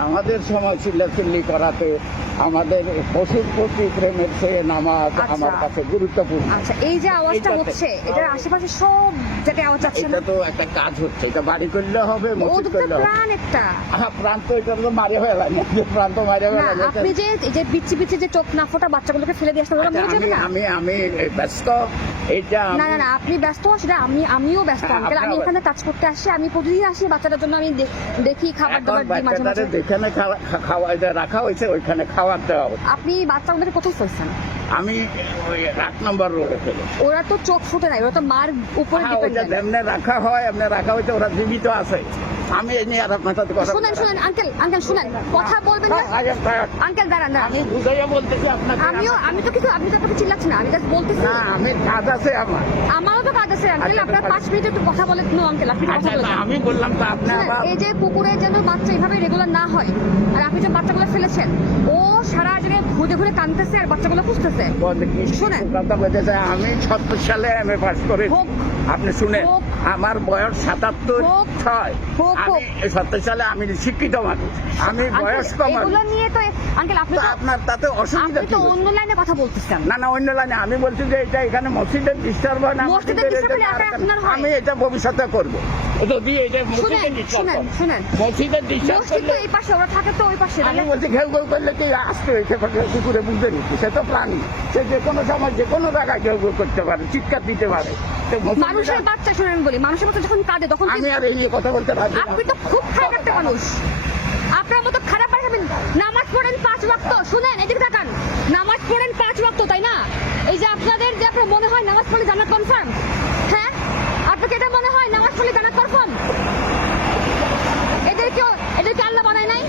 আমাদের সময় চিল্লাচিল্লি করাতে আমাদের পশুর প্রতি প্রেমের চেয়ে নামাজ আমার কাছে গুরুত্বপূর্ণ। আচ্ছা, এই যে আওয়াজটা এইটাতে- হচ্ছে, এটার আশেপাশে সব জায়গায় আওয়াজ যাচ্ছে না? এটা তো একটা কাজ হচ্ছে, এটা বাড়ি করলে হবে, ও মসজিদ তো করলে হবে। প্রাণ একটা। প্রাণ তো এটা তো মারিয়ে ফেলা না, প্রাণ তো মারিয়ে না, ফেলা না। আপনি যে এই যে বিচ্ছি বিচ্ছি যে চোখ না ফোটা বাচ্চাগুলোকে ফেলে দিয়ে আসতে ওরা মরে যাবে না? আমি ব্যস্ত, এটা না না না, আপনি ব্যস্ত সেটা আমিও ব্যস্ত হ্যাঁ, আঙ্কেল। আমি আপনার- এখানে কাজ করতে আসি, আমি প্রতিদিন আসি বাচ্চাটার জন্য, আমি দেখি খাবার দাবার দিই মাঝে মাঝে। যেখানে খাওয়া রাখা হয়েছে ওইখানে খাবার দেওয়া হচ্ছে। আপনি বাচ্চাগুলোকে কোথায় ফেলছেন? আমি ওই 8 নম্বর রোডে ফেলে। ওরা তো চোখ ফুটে নাই, ওরা তো মার উপরে ওইটা ডিপেন্ডেন্ট। যেমনে রাখা হয় এমনি রাখা হয়েছে, ওরা জীবিত আছে। আমি এই নিয়ে আর আপনার সাথে কথা শুনেন শুনেন আঙ্কেল শুনেন, কথা বলবেন না আঙ্কেল, দাঁড়ান দাঁড়ান। আমি বুঝাইয়া বলতেছি আপনাকে। আমি তো কিছু, আপনি তো আপনাকে চিল্লাচ্ছেন না, আমি জাস্ট বলতেছি। না, আমি কাজ আছে আমার। আমারও তো কাজ আছে আঙ্কেল, আচ্ছা, আপনার আচ্ছা। 5 মিনিট একটু কথা বলেন। নো আঙ্কেল, আপনি কথা আচ্ছা, বলেন। আমি বললাম তো আপনি শুনেন, আবার এই যে পুকুরে যেন বাচ্চা এইভাবে রেগুলার না হয়, আর আপনি যে বাচ্চাগুলো ফেলেছেন, ও সারা জায়গায় ঘুরে ঘুরে কাঁদতেছে আর বাচ্চাগুলো খুঁজতেছে। শুনেন। কথা বলতে চাই, আমি 76 সালে এমএ পাস করেছি। হোক। আপনি শুনে, হোক। আমার বয়স 77 হোক। 6। হোক, আমি হোক। 70 সালে আমি শিক্ষিত মানুষ, আমি বয়স্ক আঙ্কেল, এগুলো মানুষ। নিয়ে তো আঙ্কেল আপনি তো তো আপনার তাতে অসুবিধা আপনি কি তো হচ্ছে? অন্য লাইনে কথা বলতেছেন। না না, অন্য লাইনে আমি বলছি যে এটা এখানে মসজিদের ডিস্টার্ব হয় না, মসজিদের মসজিদের disturb এটা হলে আর- আপনার হয়। আমি এটা ভবিষ্যতে করব। যদি এটা মসজিদের শুনেন ডিস্টার্ব শুনেন হয়, শুনেন, মসজিদের ডিস্টার্ব মসজিদ তো করলে এই পাশে, ওরা থাকে তো ওই পাশে। আমি বলছি ঘেউ ঘেউ করলে কি আসতো কুকুরে বুঝতে নিচ্ছে, সে তো প্রাণী, সে যে কোনো সময় যে কোনো জায়গায় ঘেউ ঘেউ করতে পারে, চিৎকার দিতে পারে। তো মসজিদে- মানুষের বাচ্চা, শুনেন বলি, মানুষের বাচ্চা যখন কাঁদে তখন কি- আমি আর এই নিয়ে কথা বলতে পারি না। আপনি তো খুব খারাপ একটা মানুষ। আপনার মতো খারাপ পাঠাবেন। নামাজ পড়েন 5 ওয়াক্ত, শুনেন এদিকে তাকান, নামাজ পড়েন 5 ওয়াক্ত, তাই না? এই যে আপনাদের যে আপনার মনে হয় নামাজ পড়লে জান্নাত কনফার্ম, হ্যাঁ? আপনাকে এটা মনে হয় নামাজ পড়লে জান্নাত কনফার্ম? এদেরকে আল্লাহ বানায় নাই?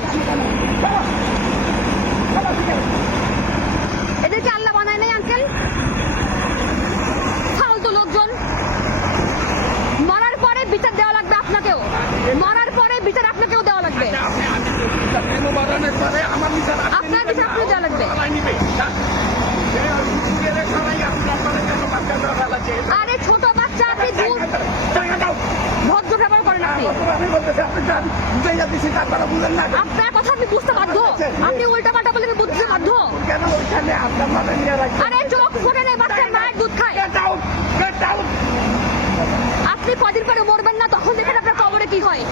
এদেরকে আল্লাহ বানায় নাই আঙ্কেল? ফালতু লোকজন। মরার পরে বিচার দেওয়া লাগবে আপনাকেও, মরার পরে বিচার আপনাকেও দেওয়া লাগবে। মরণের পরে আমার বিচার আপনি আপনার নিবেন বিচার না, আপনি দেওয়া লাগবে। সবাই নিবে। সে কুকুরের সবাই আপনার কেন বাচ্চা দেওয়া ফেলাচ্ছে? আরে ছোট বাচ্চা, আপনি দূর জায়গা দাও। ভদ্র ব্যবহার করেন আপনি। আমি বলতেছি আপনি যান, বুঝাইয়া দিচ্ছি, তারপরে বুঝেন না আপনার কথা আমি বুঝতে বাধ্য, আপনি উল্টা পাল্টা বলে আমি বুঝতে বাধ্য। কেন ওইখানে আপনার মানে নিয়ে রাখছেন? আরে চোখ ফোটে নেই, বাচ্চার মায়ের দুধ খায়। Get out! Get out! আপনি কদিন পরে মরবেন না, তখন দেখেন আপনার কবরে কি হয়।